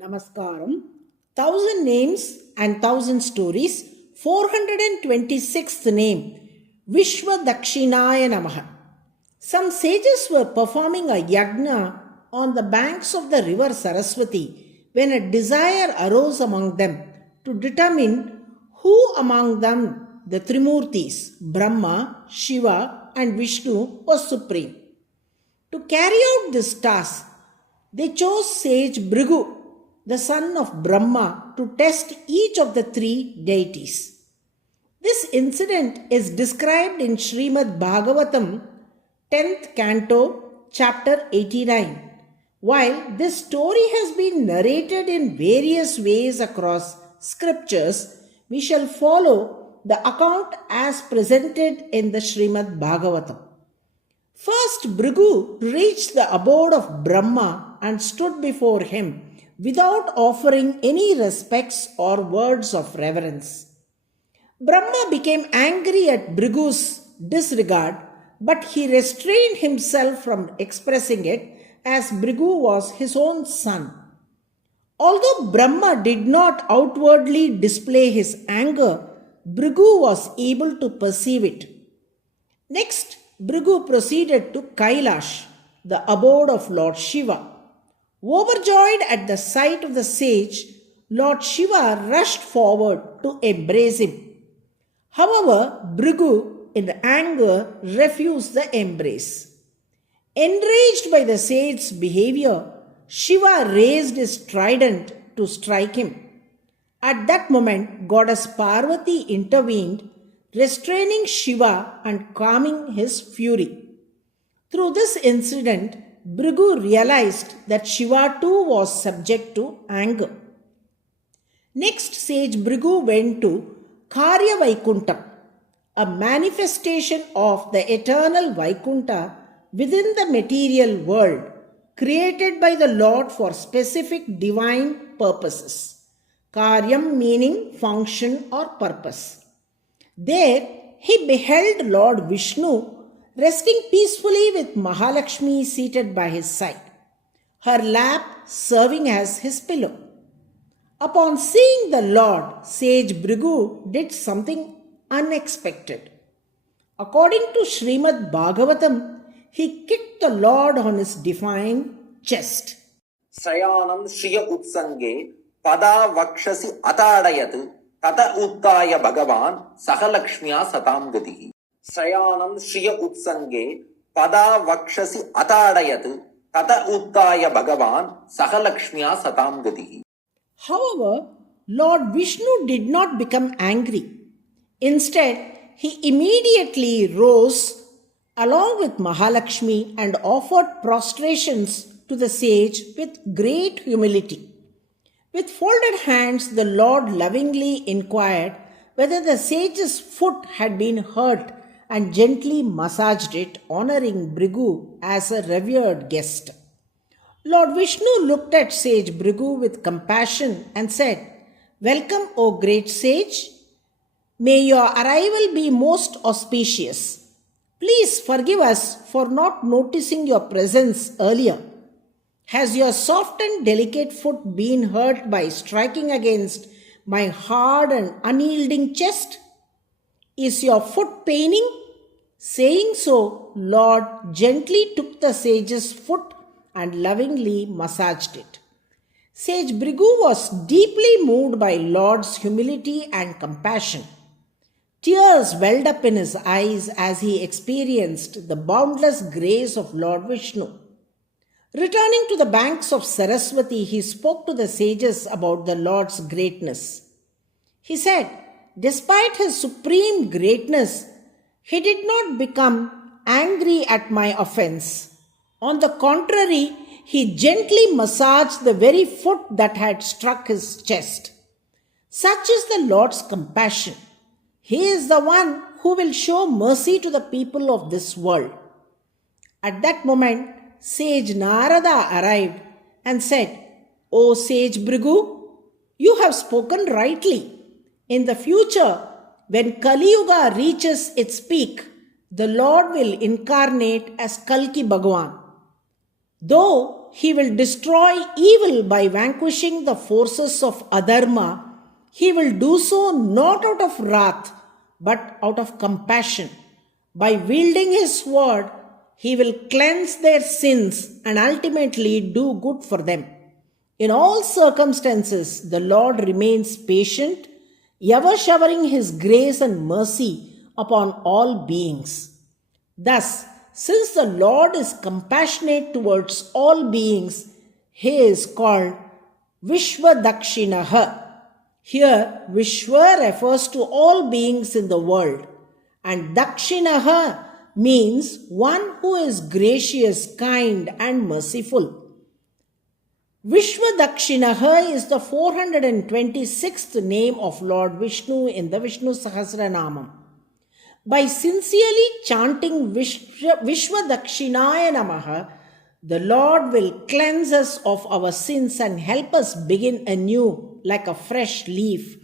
Namaskaram. 1000 names and 1000 stories. 426th name. VISHWADAKSHINAAYA NAMAH. Some sages were performing a yagna on the banks of the river Saraswati when a desire arose among them to determine who among them, the Trimurtis, Brahma, Shiva and Vishnu, was supreme. To carry out this task, they chose sage Bhrigu, the son of Brahma, to test each of the three deities. This incident is described in Srimad Bhagavatam, 10th canto, chapter 89. While this story has been narrated in various ways across scriptures, we shall follow the account as presented in the Srimad Bhagavatam. First, Bhrigu reached the abode of Brahma and stood before him without offering any respects or words of reverence. Brahma became angry at Bhrigu's disregard, but he restrained himself from expressing it as Bhrigu was his own son. Although Brahma did not outwardly display his anger, Bhrigu was able to perceive it. Next, Bhrigu proceeded to Kailash, the abode of Lord Shiva. Overjoyed at the sight of the sage, Lord Shiva rushed forward to embrace him. However, Bhrigu, in anger, refused the embrace. Enraged by the sage's behavior, Shiva raised his trident to strike him. At that moment, goddess Parvati intervened, restraining Shiva and calming his fury. Through this incident, Bhrigu realized that Shiva too was subject to anger. Next, sage Bhrigu went to Karya Vaikuntham, a manifestation of the eternal Vaikunta within the material world, created by the Lord for specific divine purposes. Karyam meaning function or purpose. There, he beheld Lord Vishnu resting peacefully with Mahalakshmi seated by his side, her lap serving as his pillow. Upon seeing the Lord, sage Bhrigu did something unexpected. According to Srimad Bhagavatam, he kicked the Lord on his divine chest. Sayanam Shriya Utsange Pada Vakshasi Atadayat Tata Uttaya Bhagavan Sahalakshmiya Satam Gatihi. Sayanam Shriya Utsange Pada Vakshasi Atadayat Tata Uttaya Bhagavan Sahalakshmiya Satam Gatihi. However, Lord Vishnu did not become angry. Instead, he immediately rose along with Mahalakshmi and offered prostrations to the sage with great humility. With folded hands, the Lord lovingly inquired whether the sage's foot had been hurt and gently massaged it, honoring Bhrigu as a revered guest. Lord Vishnu looked at sage Bhrigu with compassion and said, "Welcome, O great sage. May your arrival be most auspicious. Please forgive us for not noticing your presence earlier. Has your soft and delicate foot been hurt by striking against my hard and unyielding chest? Is your foot paining?" Saying so, Lord gently took the sage's foot and lovingly massaged it. Sage Bhrigu was deeply moved by Lord's humility and compassion. Tears welled up in his eyes as he experienced the boundless grace of Lord Vishnu. Returning to the banks of Saraswati, he spoke to the sages about the Lord's greatness. He said, despite his supreme greatness, he did not become angry at my offense. On the contrary, he gently massaged the very foot that had struck his chest. Such is the Lord's compassion. He is the one who will show mercy to the people of this world. At that moment, sage Narada arrived and said, "O sage Bhrigu, you have spoken rightly. In the future, when Kali Yuga reaches its peak, the Lord will incarnate as Kalki Bhagavan. Though he will destroy evil by vanquishing the forces of adharma, he will do so not out of wrath, but out of compassion. By wielding his sword, he will cleanse their sins and ultimately do good for them. In all circumstances, the Lord remains patient, ever showering his grace and mercy upon all beings. Thus, since the Lord is compassionate towards all beings, he is called VISHWADAKSHINAAYA. Here, Vishwa refers to all beings in the world, and Dakshinaha means one who is gracious, kind, and merciful. VISHWADAKSHINAAYA is the 426th name of Lord Vishnu in the Vishnu Sahasranamam. By sincerely chanting VISHWADAKSHINAAYA NAMAH, the Lord will cleanse us of our sins and help us begin anew like a fresh leaf,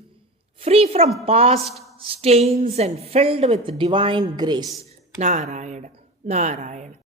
free from past stains and filled with divine grace. Narayana, Narayana.